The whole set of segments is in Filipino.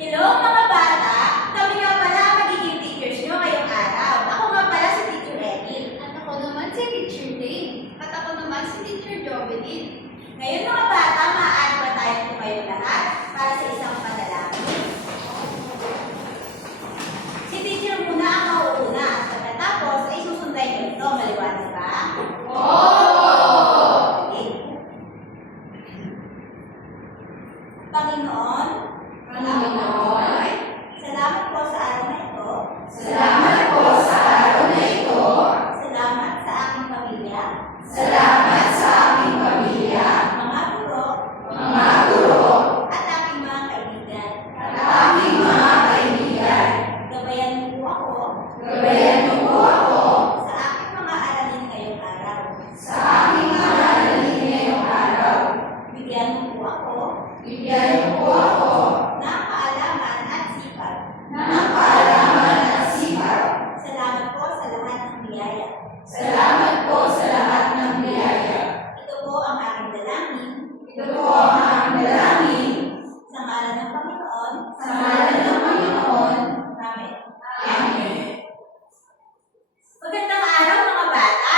Hello mga bata! Kami nga pala ang magiging teachers nyo ngayong araw. Ako nga pala si Teacher Edith. At ako naman si Teacher Dane. At ako naman si Teacher Jovelyn. Ngayon mga bata, maaari ba tayong tumayo lahat para sa isang panalangin? Si teacher muna ang mauuna at pagkatapos ay susundan nyo ito. Maliwanag ba? Okay. Panginoon, salamat po sa araw na ito. Salamat po sa araw na ito. Salamat sa aking pamilya. Salamat sa aming pamilya, Mga guro. mga guro, At aking mga kaibigan. at aming mga kaibigan. Gabayan mo po ako Gabayan mo po ako sa aking mga aralin ngayong araw. sa aming aralin ngayong araw. Bigyan mo po ako Bigyan mo po ako ng kaalaman at sipag. ng kaalaman at sipag. Salamat po sa lahat ng biyaya. Salamat po sa lahat ng biyaya. Ito po ang aking dalangin Ito po ang aming dalangin sa ngalan ng Panginoon. sa ngalan ng Panginoon. Amen. Amen. Magandang araw mga bata!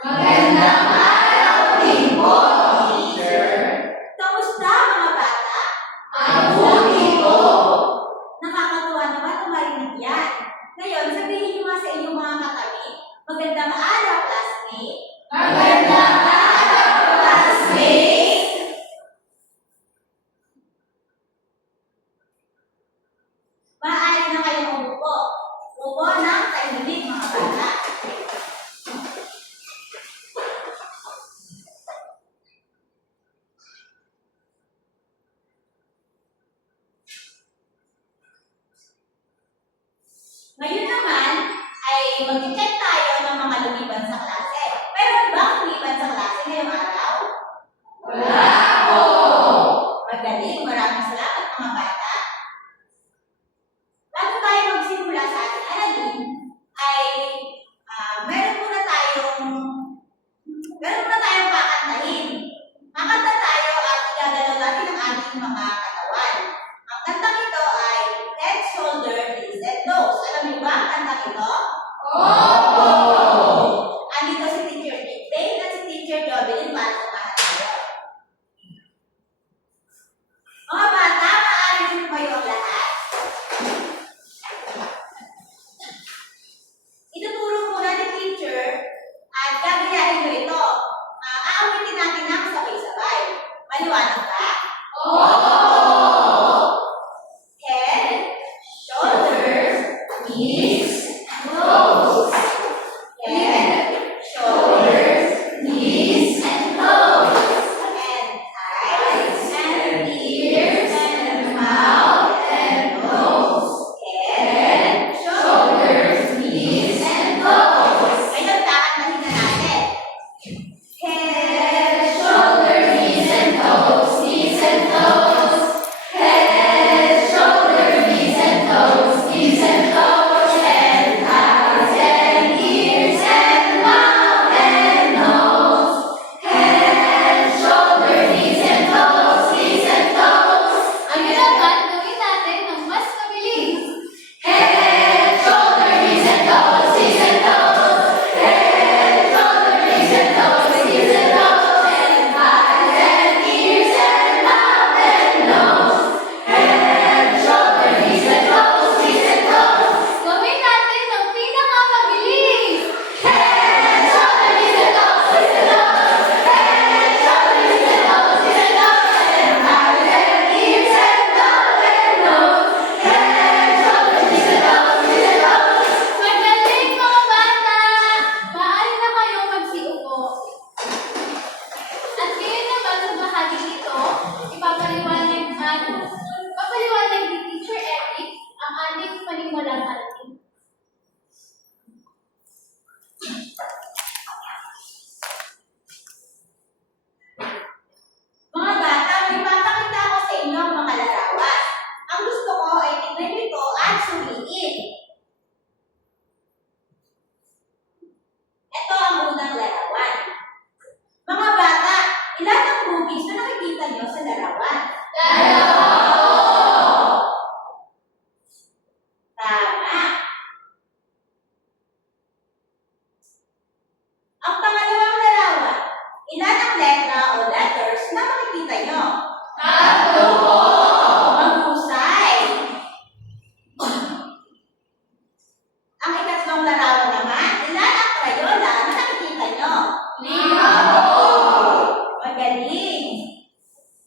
Magandang araw din po, teacher. Kamusta mga bata? Mabuti po. Nakakatuwa naman ang marinig yan. Ngayon, sabihin niyo nga sa inyong mga katabi, magandang araw, classmate. Magandang araw, classmate. Maaari na kayong umupo. Upo ng tahimik mga bata. Ngayon naman ay mag-check tayo ng mga lumiban sa klase. Pero ba ang lumiban sa klase ngayong araw? Wala po. Magaling, maraming salamat mga bata. Bago tayo magsimula sa ating aralin, ay meron muna tayong kakantahin. Kakanta tayo at igagalaw natin ang ating mga katawan. Ang kantang ito ay Head, Shoulder, Knees, and Toes. Alam niyo ba ang kantang ito? Opo. Andito si Teacher Dane at si Teacher Jovelyn para samahan tayo. Mga bata, maaari rin tumayo ang lahat. Ituturo muna ni teacher at gagayahin mo ito. Aawitin natin ng sabay-sabay. Maliwanag ba? Head, shoulders, Knees, toes. head, Shoulders, knees, and toes. and eyes, and Ears, and mouth, and nose. head, Shoulders, knees, and toes. Ngayon, kakantahin na natin. Head, shoulders, knees, and toes. Knees and toes. Head, shoulders, knees, and toes. Knees and toes. And eyes, and ears, and mouth, and nose. Head, shoulders, knees, and toes. Knees and toes. Ang dapat gawin natin ng mas mabilis. Head, shoulders, knees, and toes. Knees and toes. Head, shoulders, knees, and toes. Knees and toes. And eyes, and ears, and mouth, and nose. Head, shoulders, knees, and toes. Knees and toes. Gawin natin ng pinakamabilis. Head, shoulders, knees, and toes. Knees and toes. Head, shoulders, knees, and toes. Knees and toes. And eyes, and ears, and mouth, and nose. Head, shoulders, knees, and toes. Knees and toes. Magaling mga bata! Maaari na kayong magsiupo. At ngayon naman sa bahagi ito, ipapaliwanag ni Teacher Eric ang ating panimulang aralin. Mga bata, may papakita ako sa inyo ang mga larawan. Ang gusto ko ay tignan nyo ito at suriin. Ito ang unang larawan. Mga bata, ilan ang movies na nakikita nyo sa larawan? Dalawa po. letra o letters na makikita nyo? 3 po. Mahusay. Ang ikatlong larawan naman, ilan ang Crayola na nakikita nyo? 5 po. Magaling.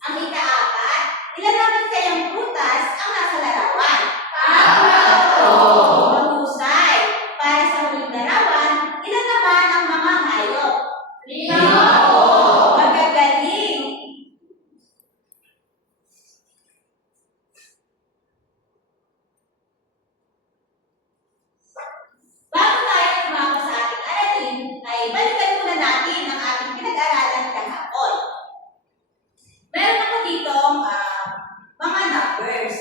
Ang ika-4, ilan naman kayang prutas ang nasa larawan? 4 po. Mahusay. Para sa huling larawan, ilan naman ang mga hayop? 5 po. Magagaling. Bago tayo tumako sa ating aralin, ay balikan muna natin ang ating pinag-aralan kahapon. Meron ako ditong mga numbers.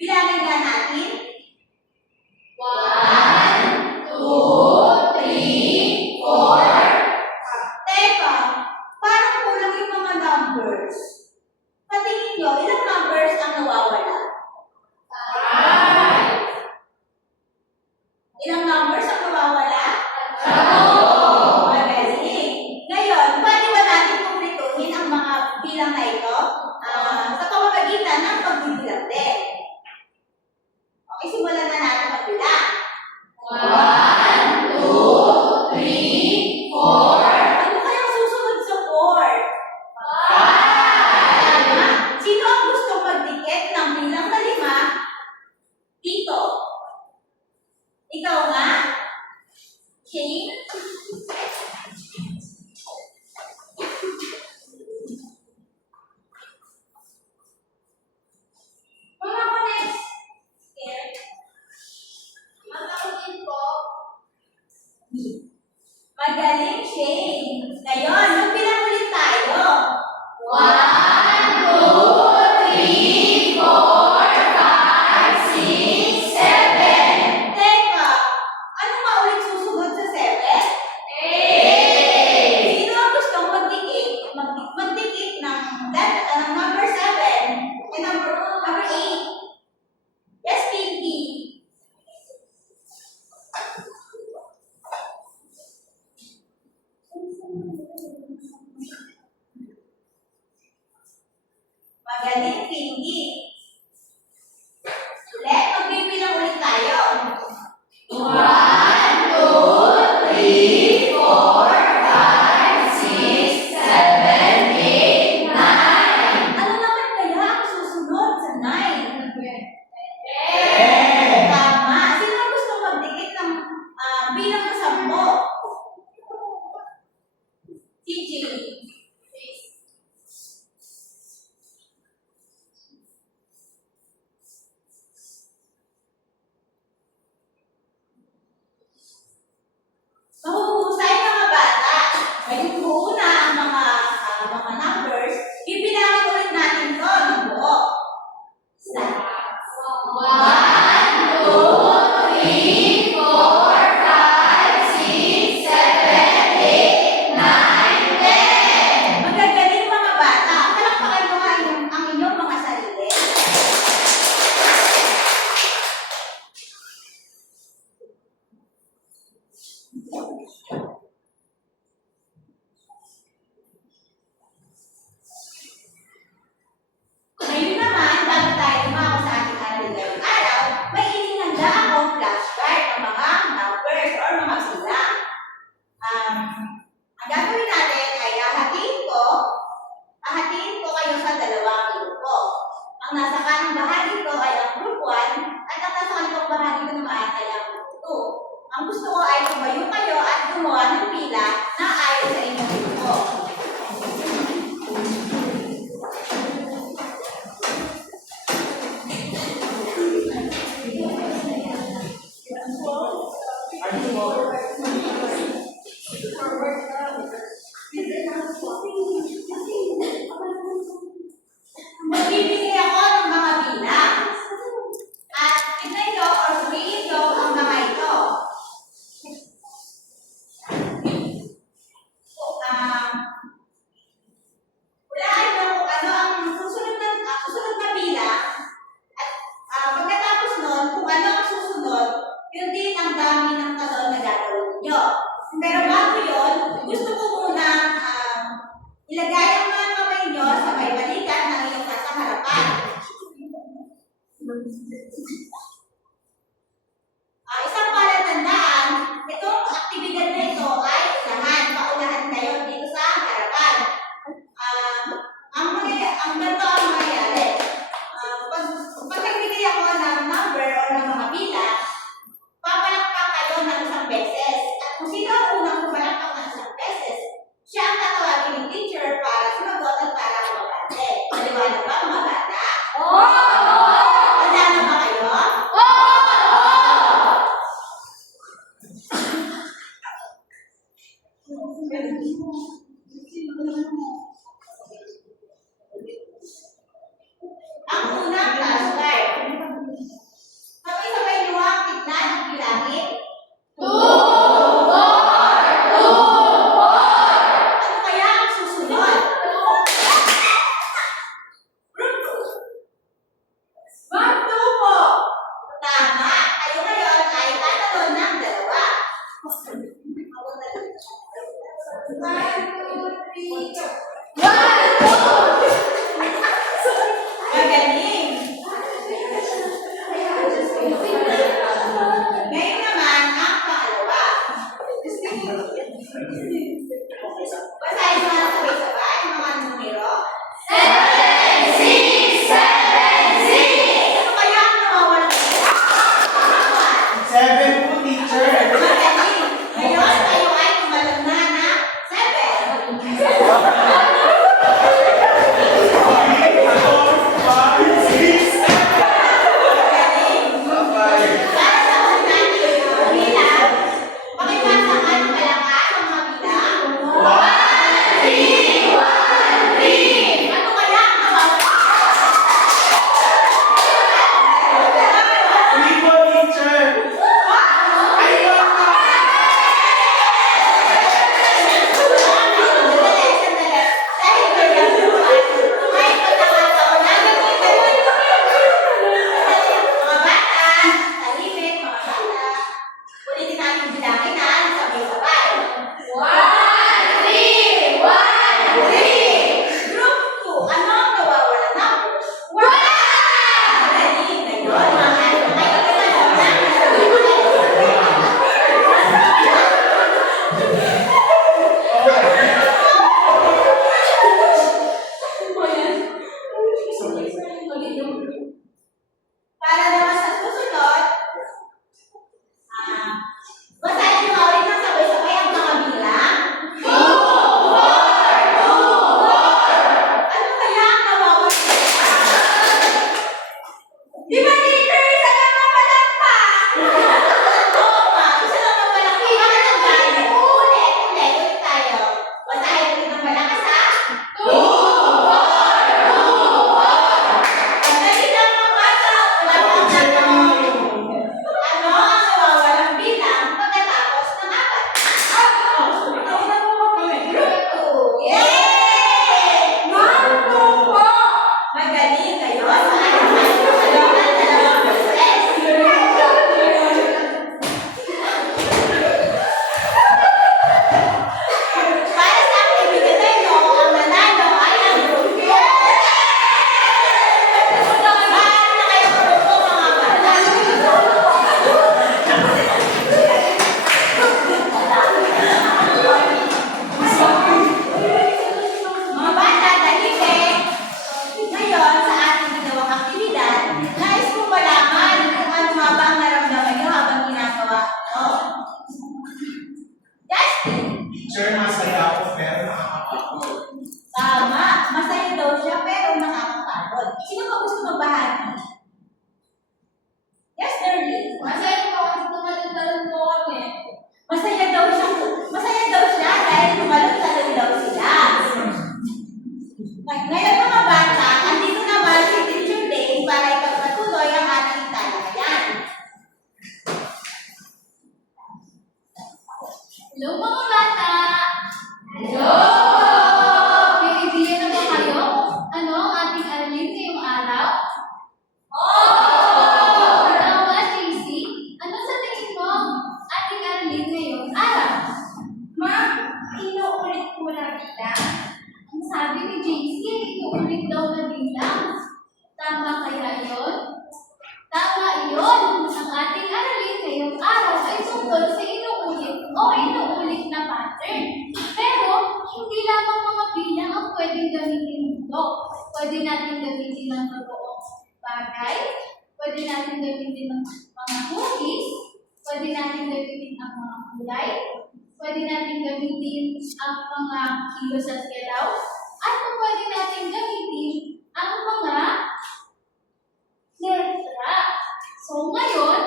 Bilangin nga natin. 1, 2, 3, 4. Teka, parang kulang yung mga numbers. Patingin nyo, ilang numbers ang nawawala? 5. Ilang numbers ang nawawala? 7. Magaling. Ngayon, pwede ba natin kumplituhin ang mga bilang na ito sa pamamagitan ng pagbibilang din? Okay, simulan na natin magbilang. 1, 2, 3, 4. Ano kayang susunod sa 4? 5. Tama. Sino ang gustong magdikit ng bilang na 5? Dito. Ikaw nga? Shane? Mama ko next. Scared? Magkakasin po. Magaling, Shane. Ngayon, magbilang ulit tayo. 1, 2, 3, 4, 5, 6, 7. Teka, ano nga ulit susunod sa 7? 8. Sino ang gustong magdikit ng number 7 and number 8? Yes, Pinky. Magaling, Pinky. Ulit, magbibilang ulit tayo. 1, 2, 3, 4, 5, 6, 7, 8, 9. Ano naman kaya ang susunod sa 9? 10. Tama. Sino ang gustong magdikit ng bilang na 10? Gigi. Mahuhusay mga bata. Ngayong buo na ang mga numbers, bibilangin ulit natin to ng buo. Isa. 1, 2, 3, 4, 5, 6, 7, 8, 9, 10. Magagaling mga bata. Palakpakan mo nga ang inyong mga sarili. Ngayon naman, bago tayo tumako sa ating aralin ngayong araw, may inihanda akong flashcard ng mga numbers or mga bilang. Ang gagawin natin ay hahatiin ko kayo sa dalawang grupo. Ang nasa kanang bahagi ko ay ang group 1 at ang nasa kaliwang bahagi ko naman ay ang group 2. Ang gusto ko ay tumayo kayo at gumawa ng pila na ayon sa inyong grupo. Magbibigay ako ng mga bilang. At tignan nyo or sabihin nyo ang mga ito. Hulaan nyo kung ano ang susunod na bilang. At pagkatapos nun, kung ano ang susunod, yun din ang dami ng talon na gagawin nyo. Pero bago yun, gusto ko muna Magaling. Ngayon naman, ang pangalawa. Basahin mo na sabay-sabay ang mga numero. 76! Ano kaya ang nawawalan ng pila? 7 po, teacher. Magaling. Ngayon, tayo ay tumalon na na 7. Magaling. Para sa unang bilang, pakipasa nga ng malakas ang mga bilang. Ano kaya ang nawawalan? 3 po, teacher. Dahil ganyan buwan, may pagkakataon na gamitin mo ito. Mga bata, tahimik, mga bata. Ulitin natin bilangin na sabay-sabay. Group 2, ano ang nawawalan ng push? Magaling. Ngayon, mga ano, may pagkakataon na para naman sa susunod, basahin mo ulit ng sabay-sabay ang mga bilang. Ano kaya ang nawawalan? Di ba, teacher? Isa lang nawawalan pa! Oo nga, isa lang nawawalan pa. Bakit ang dami? Ulit tayo. Basahin ulit ng malakas, ha? Pagdating ng mga bata, wala pang tanong. Ano ang nawawalang bilang pagkatapos ng 4? Group 2. Yay! Magaling kayo sa ating dalawang beses. Para sa activity na ito, ang nanalo ay ang group 2. Mahal na kayo group 2, mga bata. Mga bata, tahimik. Ngayon, sa ating ginawang aktibidad, nais kong malaman kung ano nga ba ang naramdaman niyo habang ginagawa ito. Justin, Teacher, masaya ako pero nakakapagod. tama. Masaya daw siya pero nakakapagod. Sino ba gusto magbahagi? Yes, Darlene. Masaya daw siya dahil tumalon-talon daw sila. Ngayon mga bata, andito naman si Teacher Dave para ipagpatuloy ang ating talakayan. Hello mga bata! May idea na ba kayo? Ano ang ating aralin ngayong araw? Tama, JC. Ano sa tingin mo ating aralin ngayong araw? Ma'am, inuulit ko na bilang. Ang sabi ni JC, inuulit daw na bilang. Tama kaya yun? Tama iyon! Ang ating aralin ngayong araw ay tungkol sa inuulit o inuulit na pattern. Pero, hindi lamang mga bilang ang pwedeng gamitin dito. Pwede natin gamitin ng totoong bagay, pwede natin gamitin ng mga cookies, pwede natin gamitin ang mga kulay, pwede natin gamitin ang mga kilos at galaw, at kung pwede natin gamitin ang mga letra. So ngayon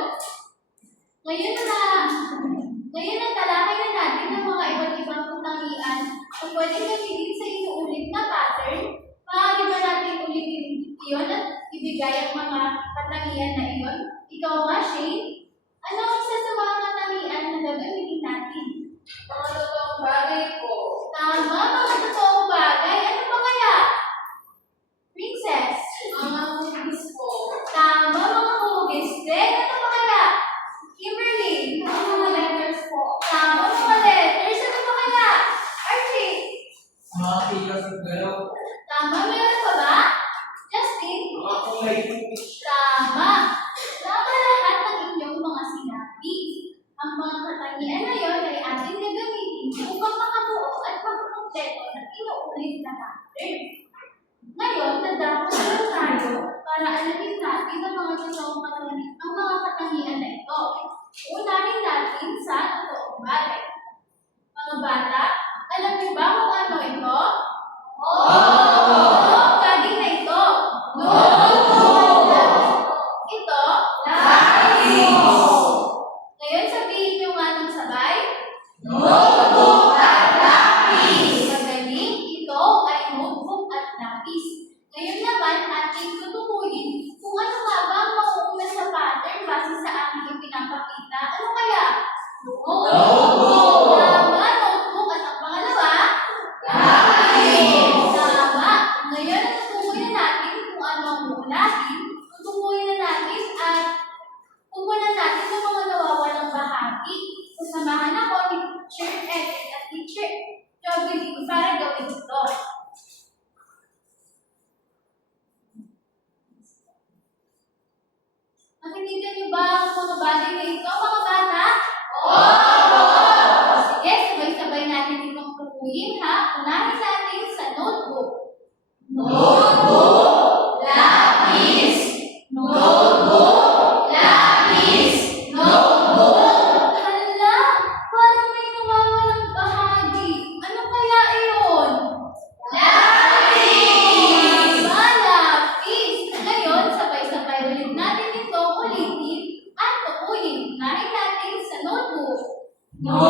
na talakay na natin ang mga iba't ibang katangian na pwedeng gamitin sa inuulit na pattern. Maaari ba natin ulitin iyon at ibigay ang mga katangian na iyon? Ikaw nga, Shane? Ano ang isa sa mga katangian na gagamitin natin? Mga totoong bagay po. Tama, mga totoong bagay. Ano pa kaya? Princess? Mga hugis po. Tama, mga hugis din. Ano pa kaya? Kimberly? Mga letters po. Tama, mga letters. Ano pa kaya? Archie? Mga Happy as well. Tama, meron pa ba? Justin? Ako may Tama. Tama lahat ng inyong mga sinabi. Ang mga katangian na yon ay ating gagamitin upang makabuo at magkumpleto ng inuulit na pattern. Ngayon, nadako na tayo para alamin natin ang mga katangian na ito. Unahin natin sa totoong bagay. Mga bata, alam niyo ba kung ano ito? Oo! Kaging na ito? Ito? Ngayon sabihin niyo nga ng sabay. Magaling, ito ay notebook at lapis. Ngayon naman, ating tutukuyin kung ano nga ba ang mauuna sa pattern base sa aking ipinapakita. Ano kaya? Notebook. Tama, notebook. At ang pangalawa? Tama. Ngayon, tutukuyin na natin kung ano ang uunahin. Tutukuyin na natin at kukunan natin ang mga nawawalang bahagi. Sasamahan ako ni Teacher Edith at Teacher Joby para gawin ito. Nakikita niyo ba ang mga bagay na ito, mga bata? Sige, sabay-sabay natin itong tukuyin ha. Unahin natin sa notebook. Hala, parang may nawawalang bahagi. Ano kaya iyon? Tama, lapis. Ngayon, sabay-sabay ulit natin ito ulitin at tukuyin. Unahin natin sa notebook. Tama,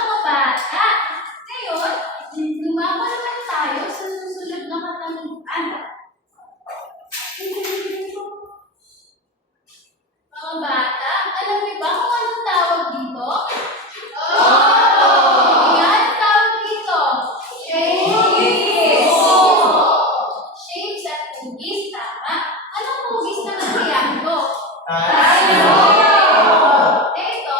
mga bata. Ngayon, lumako naman tayo sa susunod na katanungan. Mga bata, alam niyo ba kung anong tawag dito? Yan, tawag dito. Shapes at hugis, tama. Anong hugis naman kaya ito? Ito?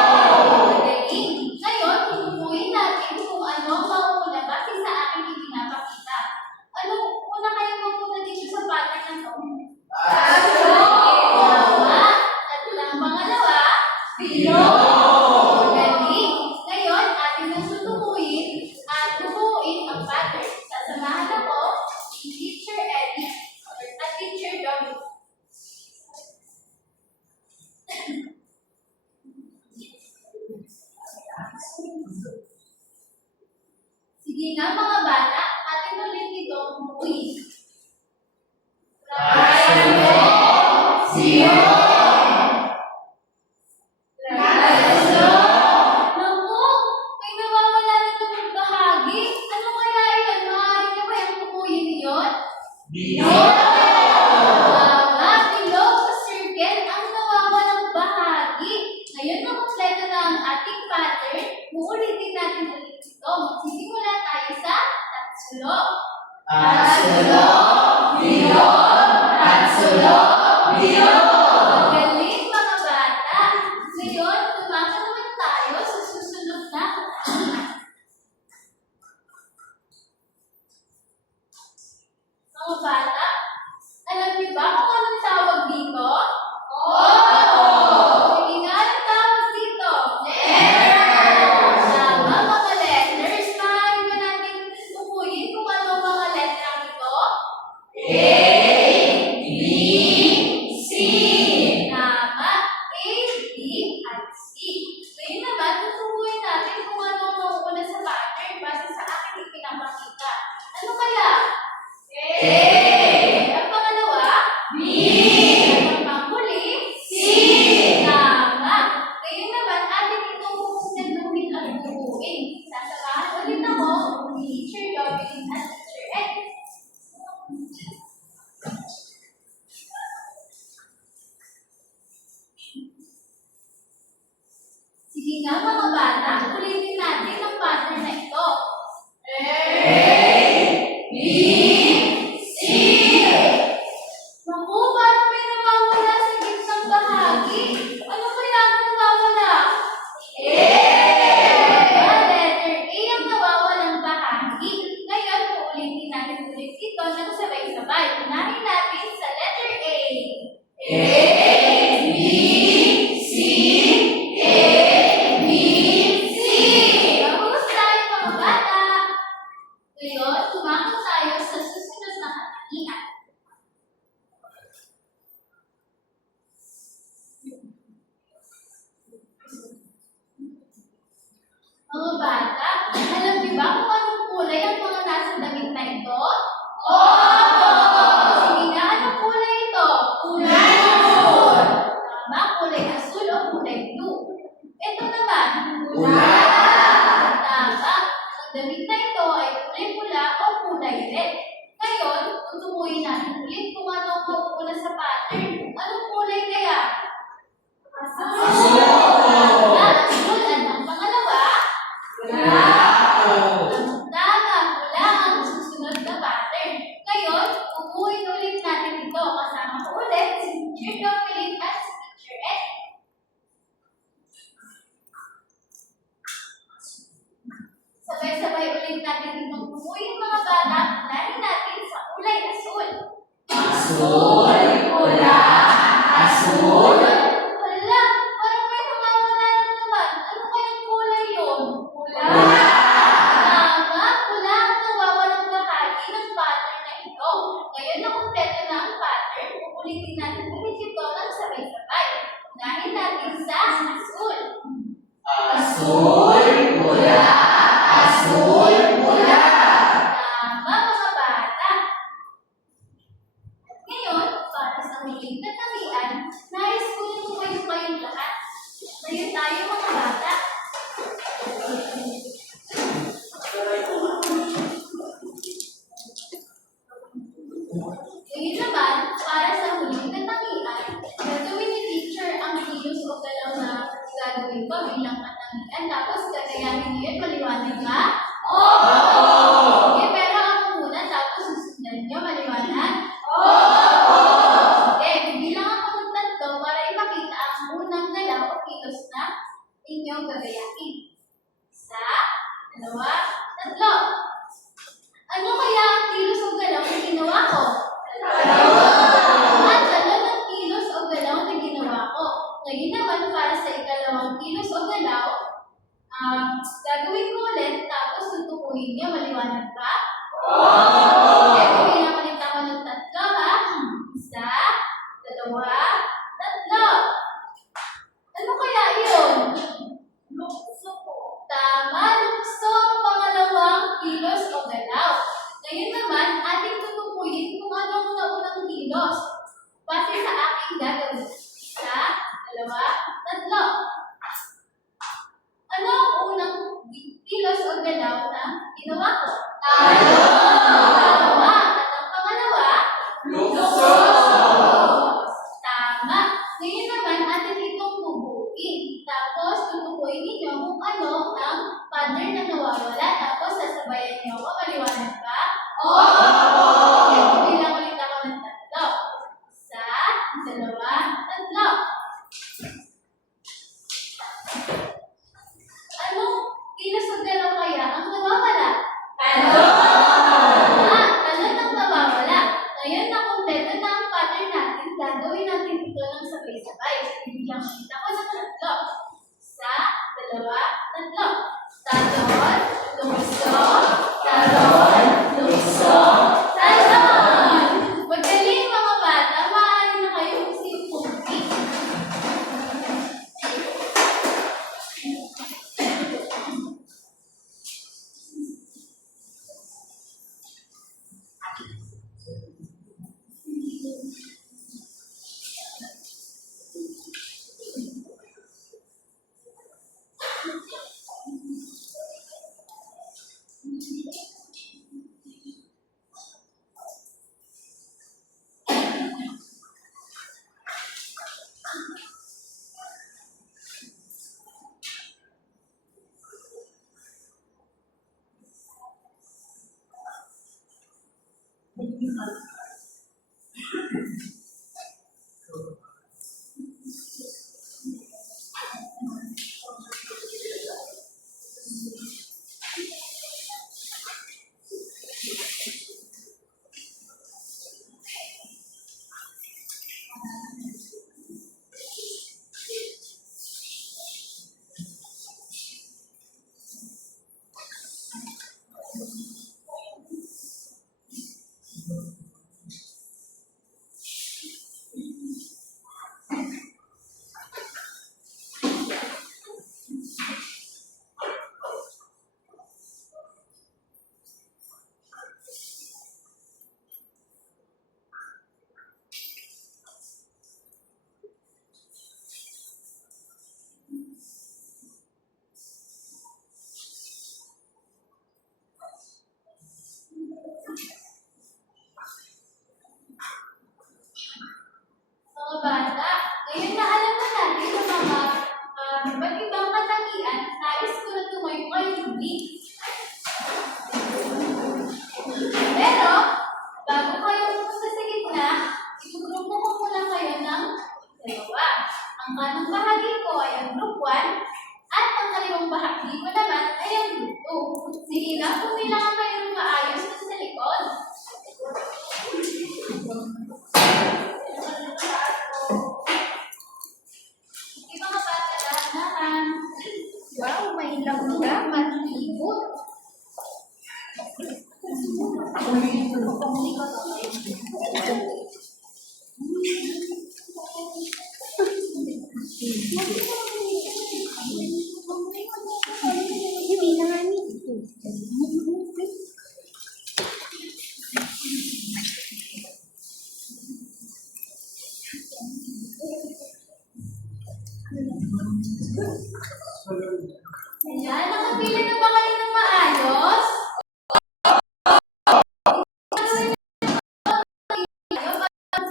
Magaling. Ngayon, tutukuyin natin kung ano ang mauna base sa aking ipinapakita. Ano, una kayo magmuna dito sa pattern na ito? Tama. At ang pangalawa? Magaling. Ngayon, atin na tutukuyin at bubuuin ang pattern. Sasamahan ako si Teacher Eddie at Teacher Joby. Sige na mga bata, atin ulit itong buuin. Naku, may nawawala na naman bahagi. Ano kaya yun? Maaari na ba yung tukuyin niyon? Tama, bilog sa circle ang nawawalang bahagi. Ngayon na kompleto na ang ating pattern, uulitin natin ulit ito. Magsisimula tayo sa tatsulo. Magaling mga bata. Ngayon, tumama naman tayo sa susunod na katanungan. Mga bata, alam niyo ba kung anong tawag dito? Sige nga, anong tawag dito? Tama, mga letters. Maaari ba natin tukuyin kung ano ang mga letrang ito? Tama, A, B, at C. Ngayon naman, tutukuyin natin kung ano ang mauuna sa pattern base sa aking ipinapakita. Ano kaya? Ang pangalawa? At ang panghuli? Tama. Ngayon naman, atin itong kukunin at buuin. Sasamahan ulit ako ni Teacher Joby at Teacher Ed. Sige nga mga bata, ulitin natin ang pattern na ito. Naku, parang may nawawala sa Mga bata, alam niyo ba kung anong kulay ang mga nasa damit na ito? Sige nga, anong kulay ito? Kulay asul. Tama, kulay asul o kulay blue. Ito naman, Pula. Tama, ang damit na ito ay kulay pula o kulay red. Ngayon, tutukuyin natin ulit kung ano ang mauuna sa pattern. Anong kulay kaya? Asul. Tama, asul. At ang pangalawa? Pula. Tama, pula ang susunod na pattern. Ngayon, upuin ulit natin ito. Kasama ko ulit si Teacher Dominic at si Teacher Ed. Sabay-sabay ulit natin itong upuin mga bata. Unahin natin sa kulay asul. Asul. Pula. Asul. Hala, parang may nawawala na naman. Ano kayang kulay yun? Pula. Tama, pula ang nawawalang bahagi ng pattern na ito. Ngayon na kumpleto na ang pattern, ulitin natin ulit ito ng sabay-sabay. Unahin natin sa asul. Asul. Pula. Asul. Pula. Tama mga bata. At ngayon, para sa huling katangian, nais ko yung tumayo kayong lahat. Tayo tayo mga bata. Ngayon naman, para sa huling katangian, gagawin ni teacher ang kilos o galaw na gagawin ko bilang katangian. Tapos gagayahin niyo yun, maliwanag ba? Okay, pero ako muna, tapos susundan niyo, maliwanag? Okay, bilang ako ng tatlo para ipakita ang unang galaw o kilos na inyong gagayahin. Isa, dalawa, tatlo. Ano kaya ang kilos o galaw na ginawa ko? At dalawa ng kilos o galaw na ginawa ko. Ngayon naman, para sa ikalawang kilos o galaw, gagawin ko ulit, tapos tutukuyin niyo, maliwanag ba? Okay, bilang ulit ako ng tatlo, ha? Isa, dalawa, tatlo. Ano kaya yun? Lukso po. Tama, lukso ang pangalawang kilos o galaw. Ngayon naman, ating tutukuyin kung ano ang naunang kilos. Base sa aking gagawin. Isa, dalawa, tatlo. Ano ang unang kilos o galaw na ginawa ko? Tama. At ang pangalawa? Lukso. Tama. Ngayon naman, atin itong bubuin. Tapos, tutukuyin ninyo kung ano ang pattern na nawawala. Tapos, sasabayan niyo ako. Maliwanag ba? Okay, bilang ulit ako ng tatlo. Isa, dalawa, tatlo. Anong kilos o galaw kaya ang nawawala? Talon ang nawawala. Ngayon na kumpleto na ang pattern natin, gagawin natin ito ng sabay-sabay. Bilang ulit ako ng tatlo. Isa, dalawa, tatlo. Talon, lukso, talon, lukso, talon. Magaling mga bata, maaari na kayo magsimpundi. Ang kanang bahagi ko ay ang group 1 at ang kaliwang bahagi ko naman ay ang group 2. Sige lang, pumilangan kayo ng maayos dun sa likod. Sige mga bata, dahan-dahan. Wow, may lang malibot. Ayan, nakapili na ba kayo ng maayos?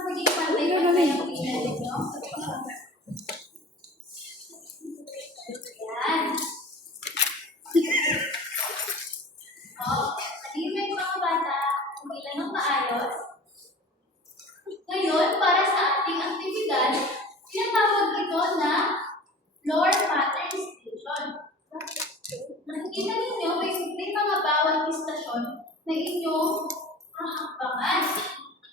Maging pantay-pantay ang pila ninyo. Ayan. Malimay mga bata, pumila ng maayos. Ngayon, para sa ating aktibidad, tinatawag ito na floor pattern station. Nakikita ninyo, may mga bawat istasyon na inyong hahakbangan.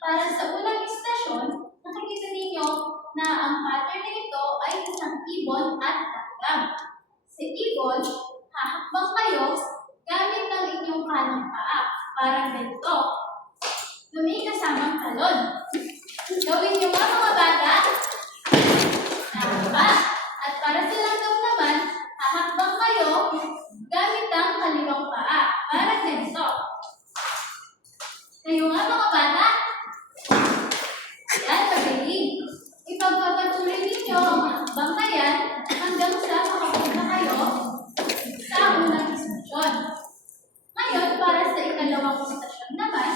Para sa unang istasyon, nakikita ninyo na ang pattern na ito ay isang ibon at langgam. Sa ibon, hahakbang kayo gamit ang inyong kanang paa. Parang ganito. May kasamang talon. Gawin niyo nga mga bata. Tama. At para sa langgam naman, hahakbang kayo gamit ang kaliwang paa. Parang ganito. Kayo nga mga bata. Yan, magaling. Ipagpapatuloy ninyo ang hakbang na yan hanggang sa makapunta kayo sa unang istasyon. Ngayon, para sa ikalawang istasyon naman,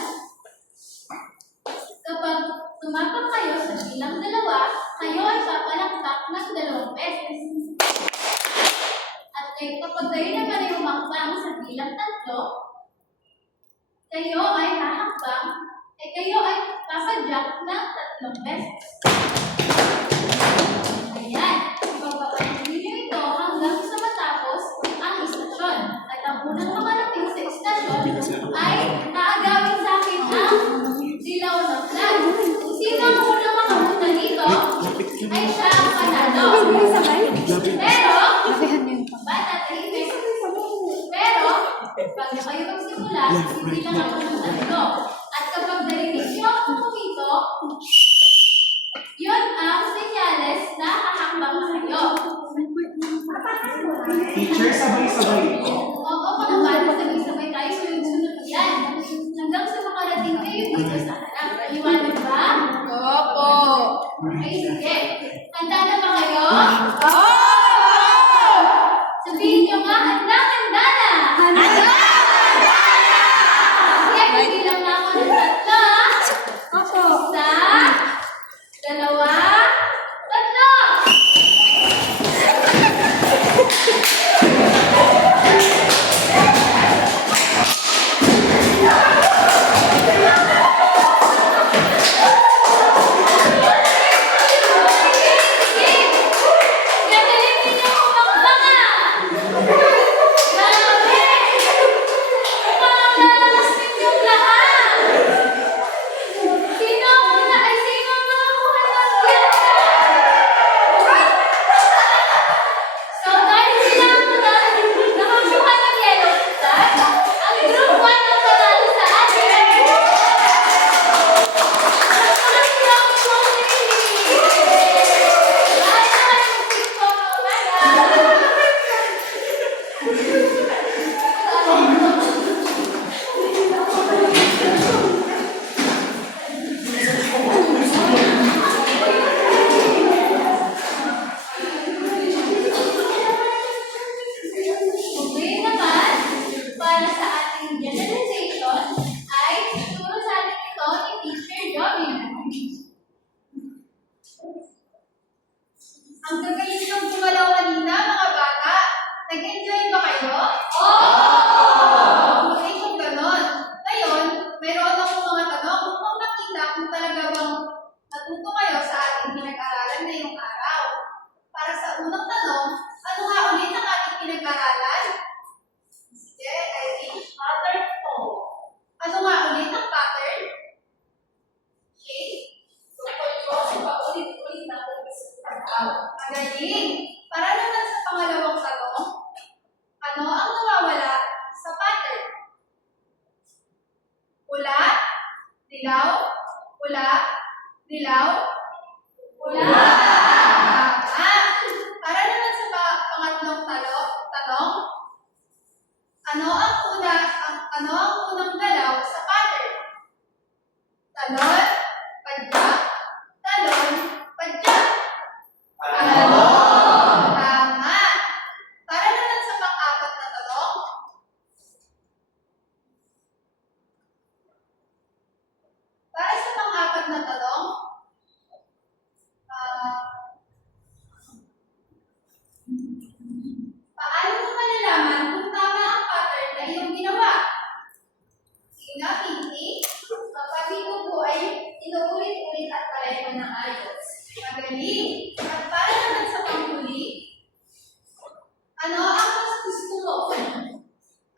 kapag tumapak kayo sa bilang 2, kayo ay papalakpak ng 2 beses. At kapag kayo naman ay umakbang sa bilang 3, kayo ay hahakbang, kayo ay papadyak ng 3 beses. Ayan, ipagpapatuloy niyo ito hanggang sa matapos ang istasyon. At ang unang makarating sa istasyon ay aagawin sa akin ang dilaw na flag. Kung sino ang unang makapunta dito, ay siya ang panalo. Pero, bata, tahimik. Pero, pag na kayo magsimula, hindi lang ako ng tatlo. At kapag narinig niyo ako pumito, yun ang senyales na hahakbang kayo. Teacher, sabay-sabay ito. Oo, mga bata, sabay-sabay tayo, sunod-sunod yan. Hanggang sa makarating kayo dito sa harap. Iwanan ba? Opo. Okay, sige. Handa na ba kayo? Oo! Sabihin nyo nga, handa-handa na! Sige, bibilang na ako ng 3, ha? Opo. 1, 2, 3! Gagaling ninyo kumakbang, grabe! Pangalakas ninyong lahat! Sino ang una ay sino ang nakakuha ng yellow? So, dahil sila ang una nakakuha ng yellow flag, ang group 1 ang panalo sa atin. Ang sila ang pumili. Ay, nakalimutin ko mga bata. Okay naman, para sa ating generalization, ay tuturo sa atin ito ni Teacher Jovin. Ang gagaling ng gumalaw kanina, mga bata. Nag-enjoy ba kayo? Okay kung ganon. Ngayon, mayroon akong mga tanong upang makita kung talaga bang natuto kayo sa ating pinag-aralan ngayong araw. Magaling! Para naman sa pangalawang tanong, ano ang nawawala sa pattern? Pula, dilaw, pula, dilaw, pula. Tama. Para naman sa pangatlong tanong, ano ang unang galaw sa pattern? Talon, padyak, talon, padyak. Tama. Para naman sa pang-apat na tanong, paano mo malalaman kung tama ang pattern na iyong ginawa? Sige nga, Pinky. Kapag ito po ay inuulit-ulit at pareho ng ayos. Magaling. At para naman sa panghuli, ano ang mas gusto mo?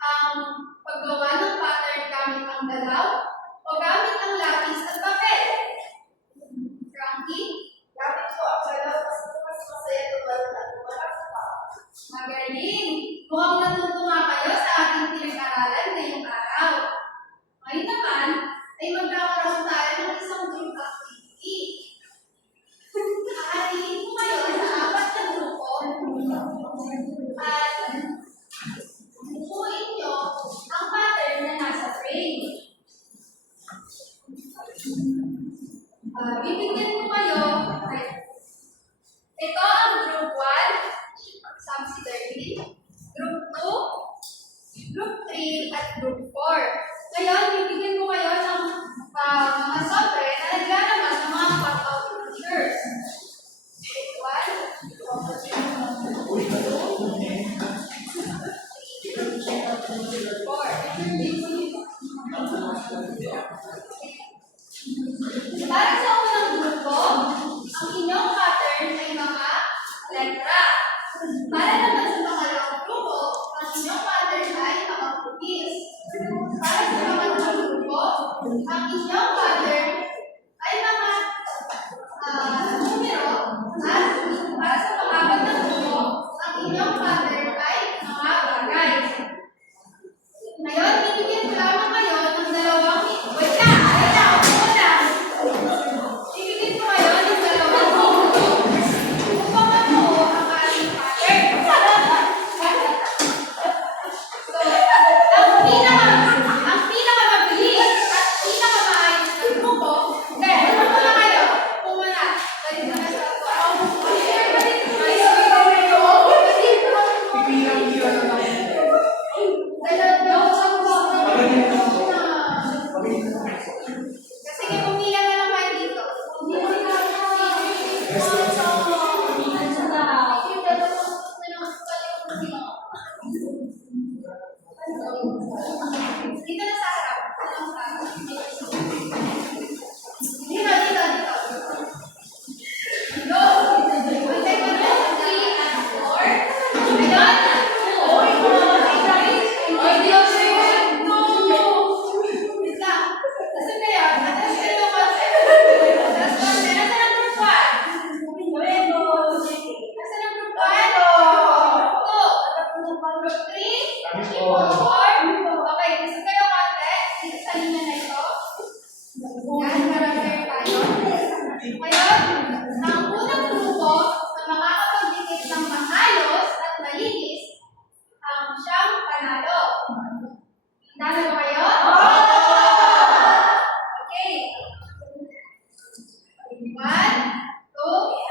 Ang paggawa ng pattern gamit ang galaw o gamit ang lapis at papel? Frankie? Gamit ko ang galaw kasi mas masaya tumalon at tumalak sa tao. Magaling! Mukhang natutuwa kayo sa ating pinag-aralan ngayong araw. Ngayon naman, ay magkakaroon tayo ng isang group activity. Aalihin ko kayo sa 4 na grupo at buuin nyo ang pattern na nasa frame. Bibigyan ko kayo, ito ang group 1, subsidiary, group 2, group 3, at group 4. Ngayon, bibigyan ko kayo ng mga sobre na naglalaman ng mga cut-out pictures. Para sa unang grupo, ang inyong pattern ay mga letra. Para naman sa pangalawang grupo, ang inyong pattern ay mga cookies. Para sa pangatlong grupo, ang inyong pattern ay mga numero. At para sa pang-apat na grupo, ang inyong pattern ay mga bagay. Ngayon, bibigyan ko lamang kayo ng dalawang wait lang, upo lang. Bibigyan ko kayo ng dalawang minuto upang mabuo ang ating pattern. So, ang pinakamabilis at pinakamaayos na grupo, upo muna kayo. Upo muna. Balik na sa upo. Sige, pumila na lang kayo dito. Dito na sa harap. Dito. Go! Antay ko na 3 at 4. Wait lang. Nasaan kayo? Atas kayo konti. Atas konti. Nasaan ang group 1? Nasaan ang group 1? Group 3? Kami po. 4? Okay, nasaan kayo konti? Dito sa linya na ito. Yan, para fair tayo. Ngayon, ang unang grupo na makakapagdikit ng maayos at malinis ang siyang panalo. Handa na ba kayo? Okay. 1, 2,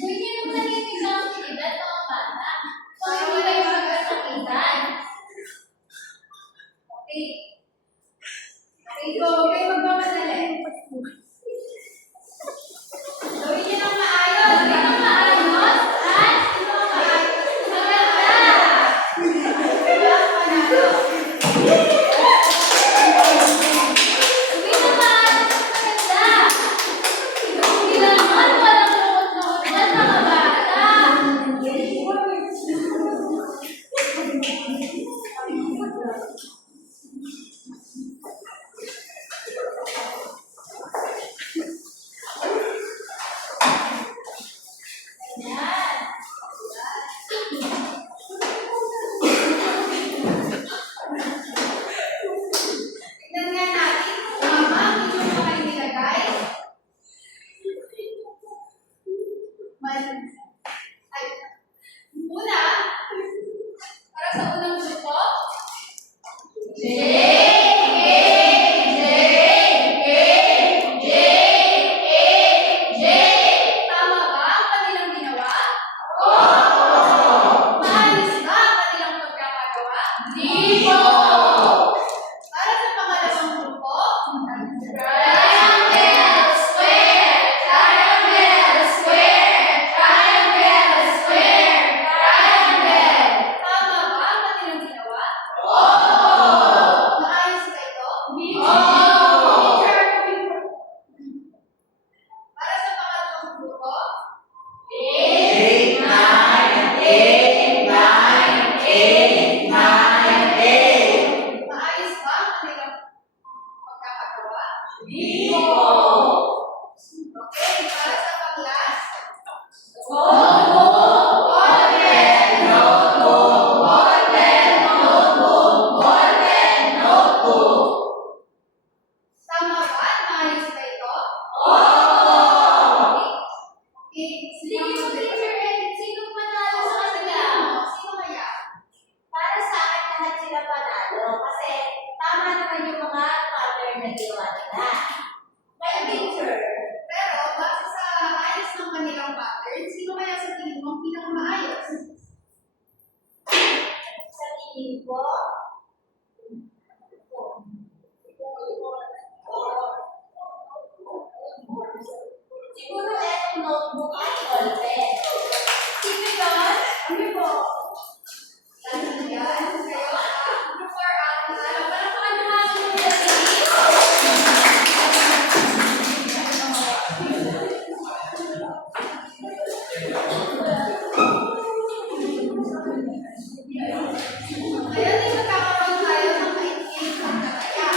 Kung hindi mo nalilito ang edad mga bata, kung hindi kayo magkasakitan. Okay. Okay, go. Okay, magmamadali. Gawin niyo ng maayos. Gawin ng maayos. At maganda. Kailangan panalo. Okay, para sa pang-class. Tama ba? Maayos ba ito? Okay. Sige po, Teacher Edith. Sinong panalo sa kanila? Sino kaya? Para sa akin, lahat sila panalo. Kasi tama naman yung mga pattern na ginawa nila. Kaya teacher, Pero, base sa ayos ng kanilang pattern, sino kaya sa tingin mo ang pinakamaayos? sa tingin ko, siguro etong notebook at ballpen. Sino yun? Ano po? Ganun yan. Kayo, group 4 ang alam. Palakpakan naman yung dali. Ngayon, di magkakaroon tayo ng maikling pagkakaya.